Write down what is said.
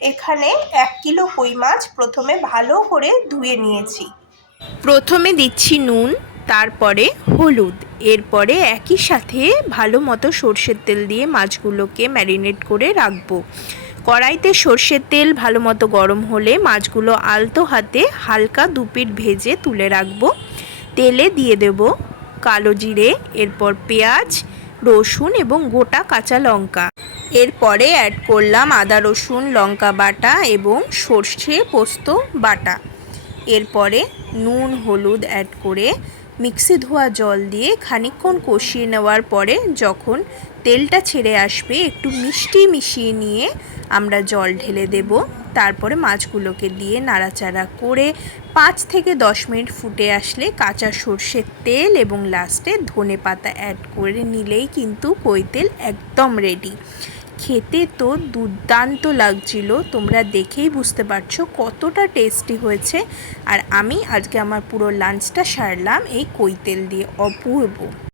এখানে 1 কিলো কই মাছ প্রথমে ভালো করে ধুয়ে নিয়েছি। প্রথমে দিচ্ছি নুন, তারপরে হলুদ, এরপরে একই সাথে ভালো মতো সর্ষের তেল দিয়ে মাছগুলোকে ম্যারিনেট করে রাখবো। কড়াইতে সর্ষের তেল ভালো মতো গরম হলে মাছগুলো আলতো হাতে হালকা দুপিট ভেজে তুলে রাখবো। তেলে দিয়ে দেব কালো জিরে, এরপর পেঁয়াজ, রসুন এবং গোটা কাঁচা লঙ্কা। এরপরে অ্যাড করলাম আদা রসুন লঙ্কা বাটা এবং সর্ষে পোস্ত বাটা। এরপরে নুন হলুদ অ্যাড করে মিক্সি ধোয়া জল দিয়ে খানিকক্ষণ কষিয়ে নেওয়ার পরে যখন তেলটা ছেড়ে আসবে একটু মিষ্টি মিশিয়ে নিয়ে আমরা জল ঢেলে দেব। তারপরে মাছগুলোকে দিয়ে নাড়াচাড়া করে 5 থেকে 10 মিনিট ফুটে আসলে কাঁচা সর্ষের তেল এবং লাস্টে ধনে পাতা অ্যাড করে নিলেই কিন্তু কই তেল একদম রেডি। খেতে তো দুর্দান্ত লাগছিল, তোমরা দেখেই বুঝতে পারছো কতটা টেস্টি হয়েছে। আর আমি আজকে আমার পুরো লাঞ্চটা সারলাম এই কই তেল দিয়ে, অপূর্ব।